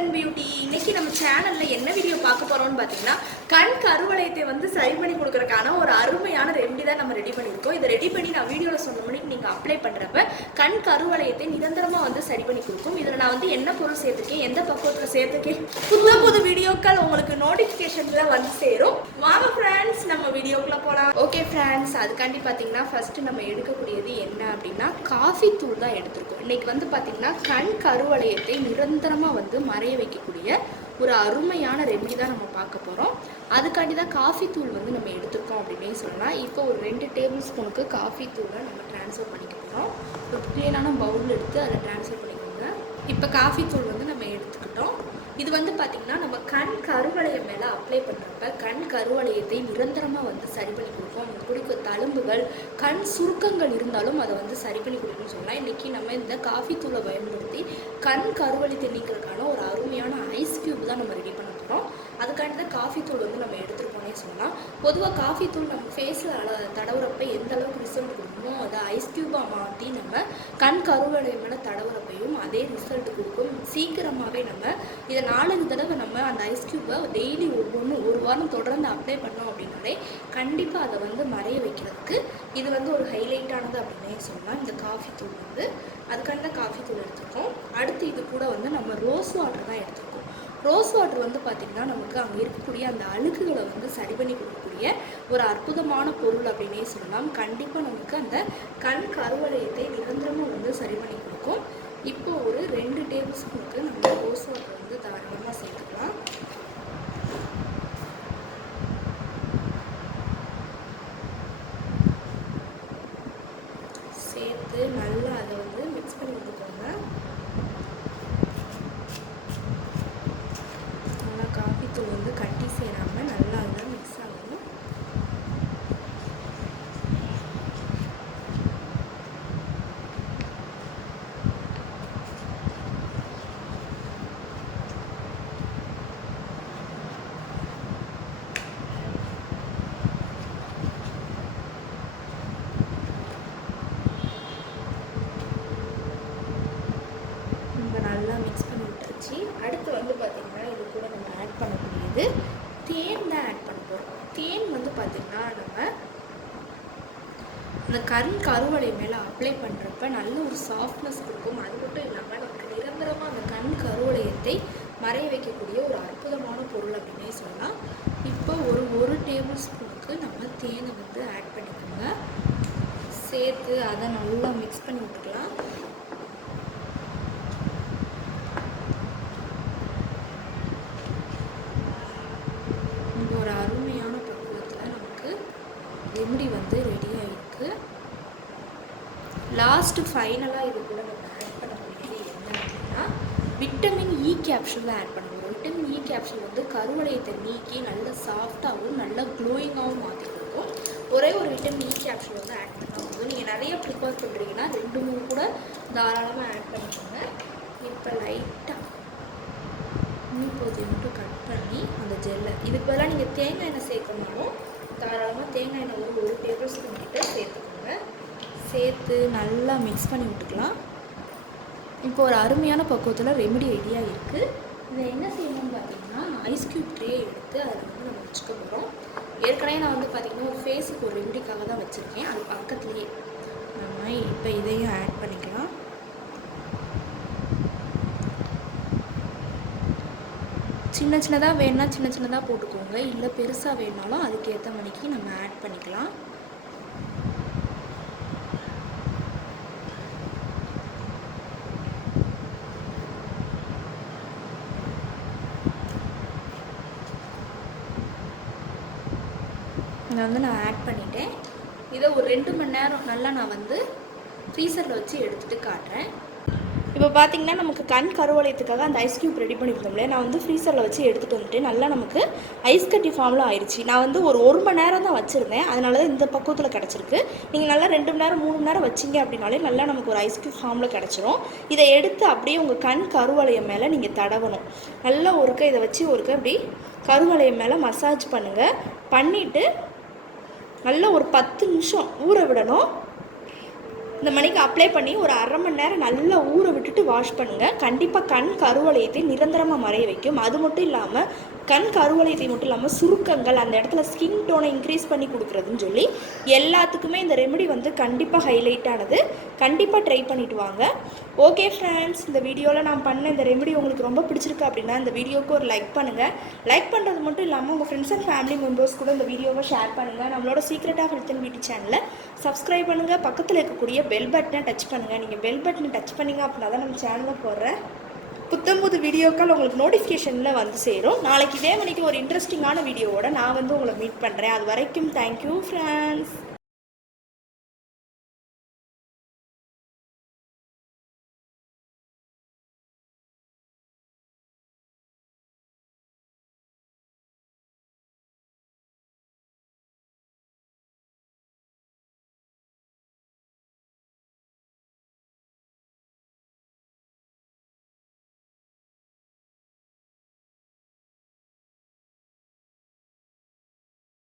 And beauty. இன்னைக்கு நம்ம சேனல்ல என்ன வீடியோ பார்க்க போறோம்னு பார்த்தீங்கன்னா, கண் கருவளையத்தை வந்து சரி பண்ணி கொடுக்கறதுக்கான ஒரு அருமையான ரெமெடி தான் நம்ம ரெடி பண்ணியிருக்கோம். இதை ரெடி பண்ணி நான் வீடியோவில் சொன்ன மணிக்கு நீங்கள் அப்ளை பண்ணுறப்ப கண் கருவளையத்தை நிரந்தரமாக வந்து சரி பண்ணி கொடுக்கும். இதில் நான் வந்து என்ன பொருள் சேர்த்துருக்கேன், எந்த பக்குவத்தில் சேர்த்துருக்கேன், புது வீடியோக்கள் உங்களுக்கு நோட்டிஃபிகேஷனில் வந்து சேரும். வாங்க ஃப்ரெண்ட்ஸ், நம்ம வீடியோக்குள்ளே போகலாம். ஓகே ஃப்ரெண்ட்ஸ், அதுக்காண்டி பார்த்தீங்கன்னா ஃபஸ்ட்டு நம்ம எடுக்கக்கூடியது என்ன அப்படின்னா காஃபி தூள் தான் எடுத்துருக்கோம். இன்றைக்கி வந்து பார்த்திங்கன்னா கண் கருவளையத்தை நிரந்தரமாக வந்து மறைய வைக்கக்கூடிய ஒரு அருமையான ரெமெடி தான் நம்ம பார்க்க போகிறோம். அதுக்காண்டி தான் காஃபி தூள் வந்து நம்ம எடுத்துருக்கோம் அப்படின்னே சொல்லலாம். இப்போ ஒரு 2 டேபிள் ஸ்பூனுக்கு காஃபி தூளை நம்ம ட்ரான்ஸ்ஃபர் பண்ணிக்க போகிறோம். ஒரு க்ளீனான பவுல் எடுத்து அதை ட்ரான்ஸ்ஃபர் பண்ணிக்கோங்க. இப்போ காஃபி தூள் வந்து நம்ம எடுத்துக்கிட்டோம். இது வந்து பார்த்திங்கன்னா நம்ம கண் கருவளையம் மேலே அப்ளை பண்ணுறப்ப கண் கருவளையத்தை நிரந்தரமாக வந்து சரி பண்ணி கொடுக்கும். அவங்க கொடுக்க தழும்புகள், கண் சுருக்கங்கள் இருந்தாலும் அதை வந்து சரி பண்ணி கொடுக்குன்னு சொல்லலாம். இன்றைக்கி நம்ம இந்த காஃபி தூளை பயன்படுத்தி கண் கருவளையத்தை நீக்கிறதுக்கான ஒரு அருமையான ஐஸ் க்யூப் தான் நம்ம ரெடி பண்ண போகிறோம். அதுக்காண்டி தான் காஃபி தூள் வந்து நம்ம எடுத்துருக்கோன்னே சொல்லலாம். பொதுவாக காஃபி தூள் நம்ம ஃபேஸில் தடவுறப்ப எந்த அளவுக்கு ரிசல்ட் கொடுக்குமோ அதை ஐஸ் க்யூபாக மாற்றி நம்ம கண் கருவளையம் மேலே தடவுறப்பையும் அதே ரிசல்ட் கொடுக்கும். சீக்கிரமாகவே நம்ம இதை 4 தடவை நம்ம அந்த ஐஸ் க்யூப்பை டெய்லி ஒரு வாரம் தொடர்ந்து அப்ளை பண்ணோம் அப்படின்னாலே கண்டிப்பாக அதை வந்து மறைய வைக்கிறதுக்கு இது வந்து ஒரு ஹைலைட்டானது அப்படின்னே சொல்லலாம். இந்த காஃபி தூள் வந்து அதுக்காண்டி தான் காஃபி தூள் எடுத்துருக்கோம். அடுத்து இது கூட வந்து நம்ம ரோஸ் வாட்டர் தான் எடுத்துருக்கோம். ரோஸ் வாட்டர் வந்து பார்த்திங்கன்னா நமக்கு அங்கே இருக்கக்கூடிய அந்த அழுக்குகளை வந்து சரி பண்ணி கொடுக்கக்கூடிய ஒரு அற்புதமான பொருள் அப்படின்னே சொல்லலாம். கண்டிப்பாக நமக்கு அந்த கண் கருவளையத்தை நிரந்தரமாக வந்து சரி பண்ணி கொடுக்கும். இப்போ ஒரு 2 டேபிள் ஸ்பூனுக்கு நம்ம ரோஸ் வாட்டர் வந்து தாராளமாக சேர்த்துக்கலாம். சேர்த்து நல்லா அதை வந்து மிக்ஸ் பண்ணி விட்டுக்கோங்க. நல்லா காஃபி தூள் வந்து கட்டி சேராமல் நல்லா அதில் மிக்ஸ் ஆகணும். நல்லா மிக்ஸ் பண்ணி விட்டாச்சு. அடுத்து வந்து பார்த்திங்கன்னா இது கூட நம்ம ஆட் பண்ணக்கூடியது தேன் தான் ஆட் பண்ண போகிறோம். தேன் வந்து பார்த்திங்கன்னா நம்ம அந்த கண் கருவளை மேலே அப்ளை பண்ணுறப்ப நல்ல ஒரு சாஃப்ட்னஸ் கொடுக்கும். அது மட்டும் இல்லாமல் நமக்கு நிரந்தரமாக அந்த கண் கருவளையத்தை மறைய வைக்கக்கூடிய ஒரு அற்புதமான பொருள் அப்படின்னே சொல்லலாம். இப்போ ஒரு டேபிள் ஸ்பூனுக்கு நம்ம தேனை வந்து ஆட் பண்ணிக்கோங்க. சேர்த்து அதை நல்லா மிக்ஸ் பண்ணி விட்டுக்கலாம். ஒரு அருமையான பக்குவத்தில் நமக்கு ரெமெடி வந்து ரெடியாக இருக்குது. லாஸ்ட்டு ஃபைனலாக இது கூட நம்ம ஆட் பண்ணக்கூடியது என்ன அப்படின்னா விட்டமின் இ கேப்சூல் தான் ஆட் பண்ணுவோம். விட்டமின் இ கேப்சூல் வந்து கருவளையத்தை நீக்கி நல்ல சாஃப்டாகவும் நல்ல க்ளோயிங்காகவும் மாற்றி கொடுக்கும். ஒரே ஒரு விட்டமின் இ கேப்சூல் வந்து ஆட் பண்ணால் போதும். நீங்கள் நிறைய ப்ரிப்பேர் பண்ணுறீங்கன்னா 2-3 கூட தாராளமாக ஆட் பண்ணிக்கோங்க. இப்போ லைட்டாக பகுதியை மட்டும் கட் பண்ணி அந்த ஜெல்லை இதுக்கு பதிலாக நீங்கள் தேங்காய் எண்ணெய் சேர்க்கணும்னாலும் தாராளமாக தேங்காய் எண்ணெய் ஒரு டேபிள் ஸ்பூன் கிட்ட சேர்த்துக்கோங்க. சேர்த்து நல்லா மிக்ஸ் பண்ணி விட்டுக்கலாம். இப்போ ஒரு அருமையான பக்குவத்தில் ரெமெடி ரெடியாக இருக்குது. இதை என்ன செய்யணும்னு பார்த்தீங்கன்னா ஐஸ் க்யூப் ட்ரே எடுத்து அதில் வந்து நம்ம வச்சுக்க போகிறோம். ஏற்கனவே நான் வந்து பார்த்திங்கன்னா ஒரு ஃபேஸுக்கு ஒரு ரெமெடிக்காக தான் வச்சுருக்கேன். அது பக்கத்துலேயே நம்ம இப்போ இதையும் ஆட் பண்ணிக்கலாம். சின்ன சின்னதாக வேணுன்னா சின்ன சின்னதாக போட்டுக்கோங்க, இல்லை பெருசாக வேணுனாலும் அதுக்கேற்ற மணிக்கு நம்ம ஆட் பண்ணிக்கலாம். இதை வந்து நான் ஆட் பண்ணிட்டேன். இதை ஒரு 2 மணி நேரம் நல்லா நான் வந்து ஃப்ரீசரில் வச்சு எடுத்துகிட்டு காட்டுறேன். இப்போ பார்த்திங்கன்னா நமக்கு கண் கருவளையத்துக்காக அந்த ஐஸ் க்யூப் ரெடி பண்ணியிருந்தோம்ல, நான் வந்து ஃப்ரீசரில் வச்சு எடுத்துகிட்டு வந்துட்டு நல்லா நமக்கு ஐஸ் கட்டி ஃபார்மில் ஆயிடுச்சு. நான் வந்து ஒரு மணி நேரம் தான் வச்சுருந்தேன், அதனால தான் இந்த பக்குவத்தில் கிடச்சிருக்கு. நீங்கள் நல்லா 2 மணி நேரம் 3 மணி நேரம் வச்சிங்க அப்படின்னாலே நல்லா நமக்கு ஒரு ஐஸ் க்யூப் ஃபார்மில் கிடச்சிரும். இதை எடுத்து அப்படியே உங்கள் கண் கருவளையம் மேலே நீங்கள் தடவணும். நல்லா இதை வச்சு அப்படி கருவளையம் மேலே மசாஜ் பண்ணுங்கள். பண்ணிவிட்டு நல்லா ஒரு 10 நிமிஷம் ஊற விடணும். இந்த மணிக்கு அப்ளை பண்ணி ஒரு அரை மணி நேரம் நல்லா ஊற விட்டுட்டு வாஷ் பண்ணுங்கள். கண்டிப்பாக கண் கருவளையத்தை நிரந்தரமாக மறைய வைக்கும். அது மட்டும் இல்லாமல் கண் கருவளையத்தை மட்டும் இல்லாமல் சுருக்கங்கள் அந்த இடத்துல ஸ்கின் டோனை இன்க்ரீஸ் பண்ணி கொடுக்குறதுன்னு சொல்லி எல்லாத்துக்குமே இந்த ரெமெடி வந்து கண்டிப்பாக ஹைலைட் ஆனது. கண்டிப்பாக ட்ரை பண்ணிவிட்டு வாங்க. ஓகே ஃப்ரெண்ட்ஸ், இந்த வீடியோவில் நான் பண்ண இந்த ரெமெடி உங்களுக்கு ரொம்ப பிடிச்சிருக்கு அப்படின்னா இந்த வீடியோவுக்கு ஒரு லைக் பண்ணுங்கள். லைக் பண்ணுறது மட்டும் இல்லாமல் உங்கள் ஃப்ரெண்ட்ஸ் அண்ட் ஃபேமிலி மெம்பர்ஸ் கூட இந்த வீடியோவை ஷேர் பண்ணுங்கள். நம்மளோட secret of health and beauty சேனலை சப்ஸ்கிரைப் பண்ணுங்கள். பக்கத்தில் இருக்கக்கூடிய பெல் பட்டனை டச் பண்ணுங்கள். நீங்கள் பெல் பட்டனை டச் பண்ணிங்க அப்படின்னா தான் நம்ம சேனலில் போடுற புத்தம்புது வீடியோக்கள் உங்களுக்கு நோட்டிஃபிகேஷனில் வந்து சேரும். நாளைக்கு இதே மணிக்கு ஒரு இன்ட்ரெஸ்டிங்கான வீடியோவோட நான் வந்து உங்களை மீட் பண்ணுறேன். அது வரைக்கும் தேங்க்யூ ஃப்ரெண்ட்ஸ்.